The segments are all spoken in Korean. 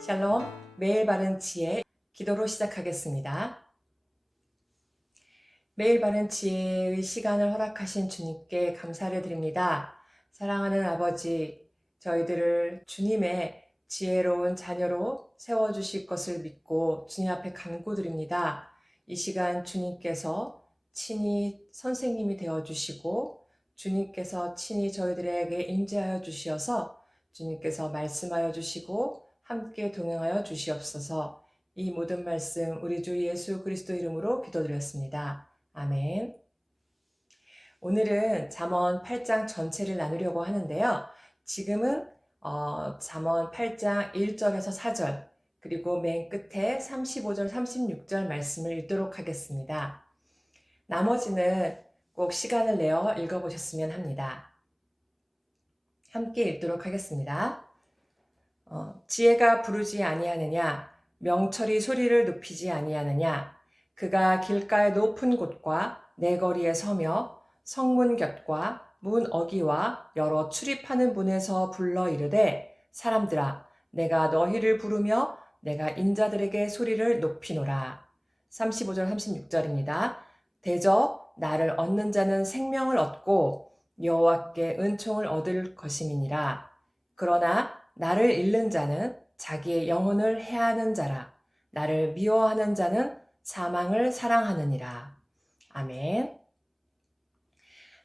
샬롬, 매일 바른 지혜 기도로 시작하겠습니다. 매일 바른 지혜의 시간을 허락하신 주님께 감사를 드립니다. 사랑하는 아버지, 저희들을 주님의 지혜로운 자녀로 세워주실 것을 믿고 주님 앞에 간구드립니다. 이 시간 주님께서 친히 선생님이 되어주시고 주님께서 친히 저희들에게 임재하여 주시어서 주님께서 말씀하여 주시고 함께 동행하여 주시옵소서. 이 모든 말씀 우리 주 예수 그리스도 이름으로 기도드렸습니다. 아멘. 오늘은 잠언 8장 전체를 나누려고 하는데요. 지금은 잠언 8장 1절에서 4절 그리고 맨 끝에 35절, 36절 말씀을 읽도록 하겠습니다. 나머지는 꼭 시간을 내어 읽어보셨으면 합니다. 함께 읽도록 하겠습니다. 지혜가 부르지 아니하느냐, 명철이 소리를 높이지 아니하느냐, 그가 길가의 높은 곳과 내거리에 서며 성문 곁과 문 어기와 여러 출입하는 문에서 불러 이르되, 사람들아, 내가 너희를 부르며 내가 인자들에게 소리를 높이노라. 35절 36절입니다. 대저 나를 얻는 자는 생명을 얻고 여호와께 은총을 얻을 것임이니라. 그러나 나를 잃는 자는 자기의 영혼을 해하는 자라. 나를 미워하는 자는 사망을 사랑하느니라. 아멘.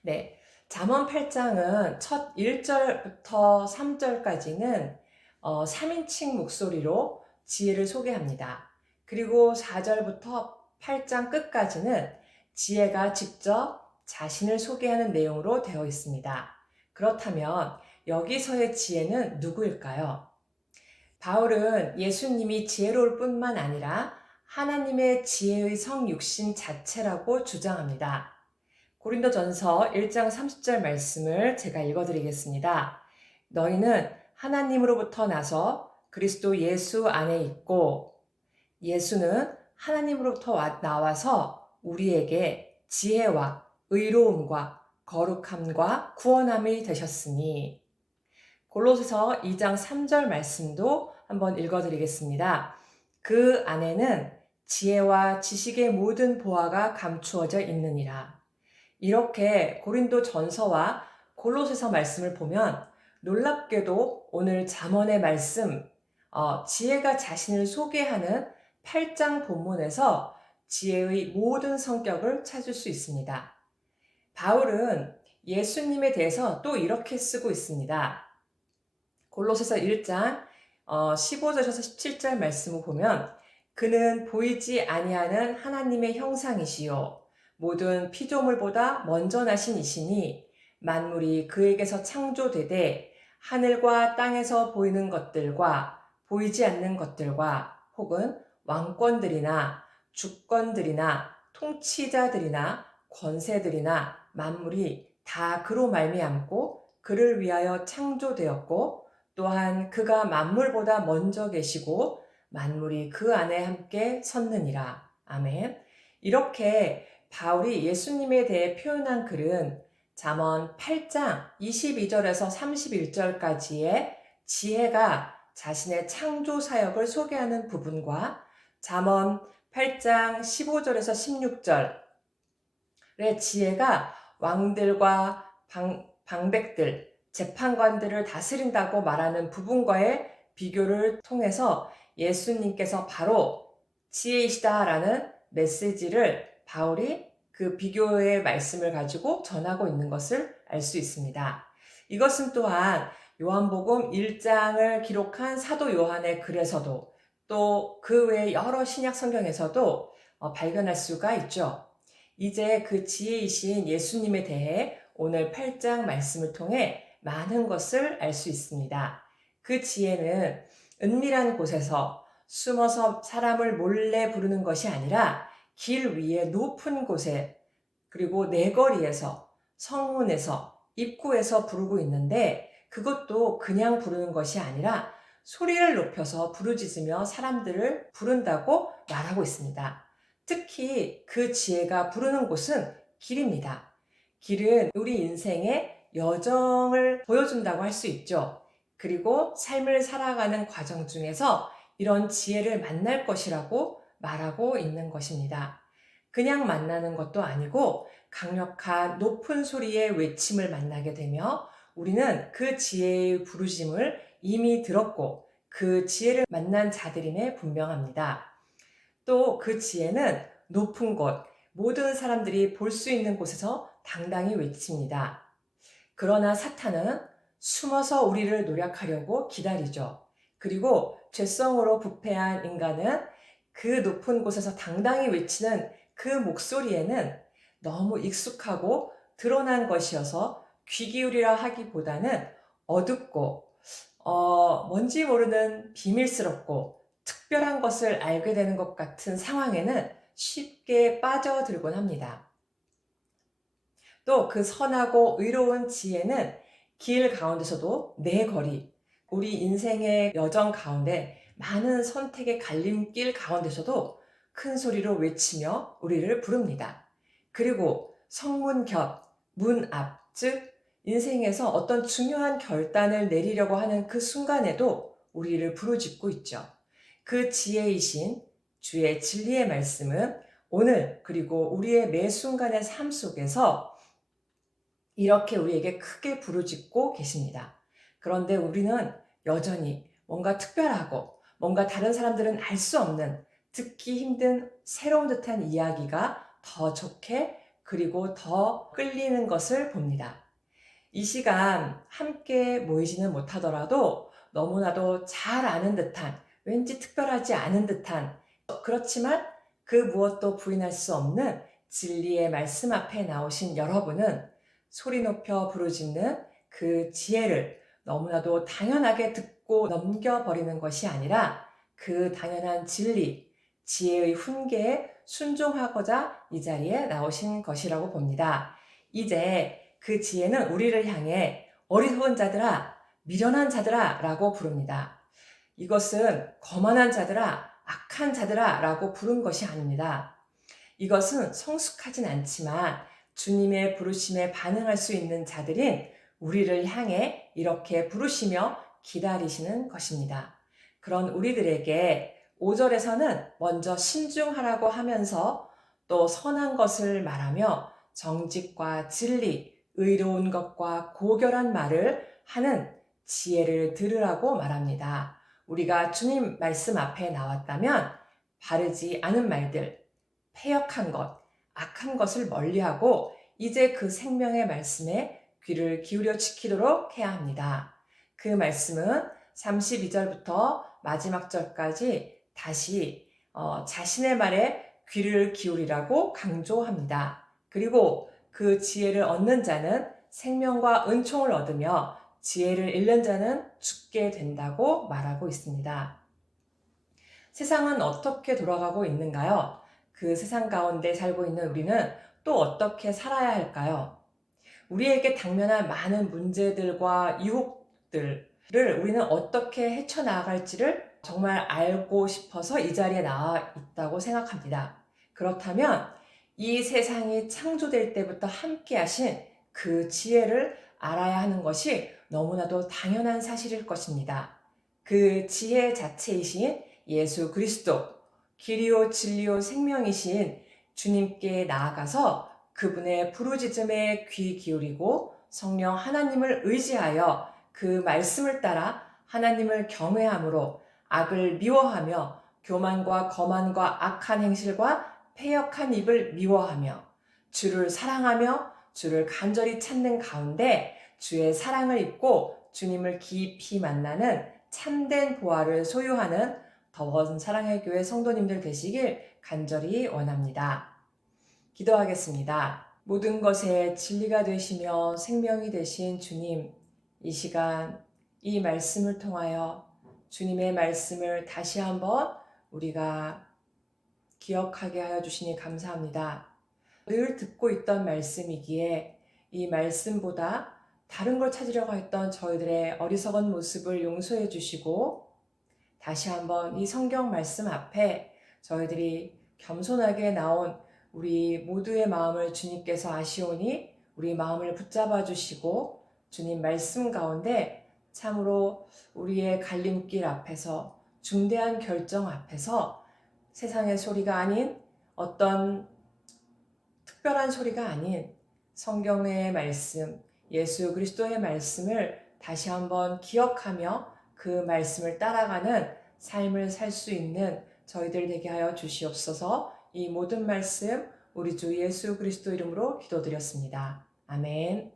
네, 잠언 8장은 첫 1절부터 3절까지는 3인칭 목소리로 지혜를 소개합니다. 그리고 4절부터 8장 끝까지는 지혜가 직접 자신을 소개하는 내용으로 되어 있습니다. 그렇다면 여기서의 지혜는 누구일까요? 바울은 예수님이 지혜로울 뿐만 아니라 하나님의 지혜의 성육신 자체라고 주장합니다. 고린도전서 1장 30절 말씀을 제가 읽어드리겠습니다. 너희는 하나님으로부터 나서 그리스도 예수 안에 있고 예수는 하나님으로부터 나와서 우리에게 지혜와 의로움과 거룩함과 구원함이 되셨으니. 골로새서 2장 3절 말씀도 한번 읽어드리겠습니다. 그 안에는 지혜와 지식의 모든 보화가 감추어져 있느니라. 이렇게 고린도 전서와 골로새서 말씀을 보면 놀랍게도 오늘 잠언의 말씀, 지혜가 자신을 소개하는 8장 본문에서 지혜의 모든 성격을 찾을 수 있습니다. 바울은 예수님에 대해서 또 이렇게 쓰고 있습니다. 골로새서 1장 15절에서 17절 말씀을 보면 그는 보이지 아니하는 하나님의 형상이시요 모든 피조물보다 먼저 나신 이시니 만물이 그에게서 창조되되 하늘과 땅에서 보이는 것들과 보이지 않는 것들과 혹은 왕권들이나 주권들이나 통치자들이나 권세들이나 만물이 다 그로 말미암고 그를 위하여 창조되었고 또한 그가 만물보다 먼저 계시고 만물이 그 안에 함께 섰느니라. 아멘. 이렇게 바울이 예수님에 대해 표현한 글은 잠언 8장 22절에서 31절까지의 지혜가 자신의 창조 사역을 소개하는 부분과 잠언 8장 15절에서 16절의 지혜가 왕들과 방백들, 재판관들을 다스린다고 말하는 부분과의 비교를 통해서 예수님께서 바로 지혜이시다라는 메시지를 바울이 그 비교의 말씀을 가지고 전하고 있는 것을 알 수 있습니다. 이것은 또한 요한복음 1장을 기록한 사도 요한의 글에서도 또 그 외 여러 신약 성경에서도 발견할 수가 있죠. 이제 그 지혜이신 예수님에 대해 오늘 8장 말씀을 통해 많은 것을 알 수 있습니다. 그 지혜는 은밀한 곳에서 숨어서 사람을 몰래 부르는 것이 아니라 길 위에 높은 곳에 그리고 내거리에서 성문에서 입구에서 부르고 있는데 그것도 그냥 부르는 것이 아니라 소리를 높여서 부르짖으며 사람들을 부른다고 말하고 있습니다. 특히 그 지혜가 부르는 곳은 길입니다. 길은 우리 인생의 여정을 보여준다고 할 수 있죠. 그리고 삶을 살아가는 과정 중에서 이런 지혜를 만날 것이라고 말하고 있는 것입니다. 그냥 만나는 것도 아니고 강력한 높은 소리의 외침을 만나게 되며 우리는 그 지혜의 부르심을 이미 들었고 그 지혜를 만난 자들임에 분명합니다. 또 그 지혜는 높은 곳, 모든 사람들이 볼 수 있는 곳에서 당당히 외칩니다. 그러나 사탄은 숨어서 우리를 노력하려고 기다리죠. 그리고 죄성으로 부패한 인간은 그 높은 곳에서 당당히 외치는 그 목소리에는 너무 익숙하고 드러난 것이어서 귀 기울이라 하기보다는 어둡고 뭔지 모르는 비밀스럽고 특별한 것을 알게 되는 것 같은 상황에는 쉽게 빠져들곤 합니다. 또 그 선하고 의로운 지혜는 길 가운데서도 내 거리, 우리 인생의 여정 가운데 많은 선택의 갈림길 가운데서도 큰 소리로 외치며 우리를 부릅니다. 그리고 성문 곁, 문 앞, 즉 인생에서 어떤 중요한 결단을 내리려고 하는 그 순간에도 우리를 부르짖고 있죠. 그 지혜이신 주의 진리의 말씀은 오늘 그리고 우리의 매 순간의 삶 속에서 이렇게 우리에게 크게 부르짖고 계십니다. 그런데 우리는 여전히 뭔가 특별하고 뭔가 다른 사람들은 알 수 없는 듣기 힘든 새로운 듯한 이야기가 더 좋게 그리고 더 끌리는 것을 봅니다. 이 시간 함께 모이지는 못하더라도 너무나도 잘 아는 듯한 왠지 특별하지 않은 듯한 그렇지만 그 무엇도 부인할 수 없는 진리의 말씀 앞에 나오신 여러분은 소리 높여 부르짖는 그 지혜를 너무나도 당연하게 듣고 넘겨버리는 것이 아니라 그 당연한 진리, 지혜의 훈계에 순종하고자 이 자리에 나오신 것이라고 봅니다. 이제 그 지혜는 우리를 향해 어리석은 자들아, 미련한 자들아 라고 부릅니다. 이것은 거만한 자들아, 악한 자들아 라고 부른 것이 아닙니다. 이것은 성숙하진 않지만 주님의 부르심에 반응할 수 있는 자들인 우리를 향해 이렇게 부르시며 기다리시는 것입니다. 그런 우리들에게 5절에서는 먼저 신중하라고 하면서 또 선한 것을 말하며 정직과 진리, 의로운 것과 고결한 말을 하는 지혜를 들으라고 말합니다. 우리가 주님 말씀 앞에 나왔다면 바르지 않은 말들, 패역한 것, 악한 것을 멀리하고 이제 그 생명의 말씀에 귀를 기울여 지키도록 해야 합니다. 그 말씀은 32절부터 마지막 절까지 다시 자신의 말에 귀를 기울이라고 강조합니다. 그리고 그 지혜를 얻는 자는 생명과 은총을 얻으며 지혜를 잃는 자는 죽게 된다고 말하고 있습니다. 세상은 어떻게 돌아가고 있는가요? 그 세상 가운데 살고 있는 우리는 또 어떻게 살아야 할까요? 우리에게 당면한 많은 문제들과 유혹들을 우리는 어떻게 헤쳐나갈지를 정말 알고 싶어서 이 자리에 나와 있다고 생각합니다. 그렇다면 이 세상이 창조될 때부터 함께 하신 그 지혜를 알아야 하는 것이 너무나도 당연한 사실일 것입니다. 그 지혜 자체이신 예수 그리스도, 길이요 진리요 생명이신 주님께 나아가서 그분의 부르짖음에 귀 기울이고 성령 하나님을 의지하여 그 말씀을 따라 하나님을 경외함으로 악을 미워하며 교만과 거만과 악한 행실과 패역한 입을 미워하며 주를 사랑하며 주를 간절히 찾는 가운데 주의 사랑을 입고 주님을 깊이 만나는 참된 보화를 소유하는 더원 사랑의 교회 성도님들 되시길 간절히 원합니다. 기도하겠습니다. 모든 것에 진리가 되시며 생명이 되신 주님, 이 시간 이 말씀을 통하여 주님의 말씀을 다시 한번 우리가 기억하게 하여 주시니 감사합니다. 늘 듣고 있던 말씀이기에 이 말씀보다 다른 걸 찾으려고 했던 저희들의 어리석은 모습을 용서해 주시고 다시 한번 이 성경 말씀 앞에 저희들이 겸손하게 나온 우리 모두의 마음을 주님께서 아시오니 우리 마음을 붙잡아 주시고 주님 말씀 가운데 참으로 우리의 갈림길 앞에서 중대한 결정 앞에서 세상의 소리가 아닌 어떤 특별한 소리가 아닌 성경의 말씀, 예수 그리스도의 말씀을 다시 한번 기억하며 그 말씀을 따라가는 삶을 살 수 있는 저희들 되게 하여 주시옵소서. 이 모든 말씀 우리 주 예수 그리스도 이름으로 기도드렸습니다. 아멘.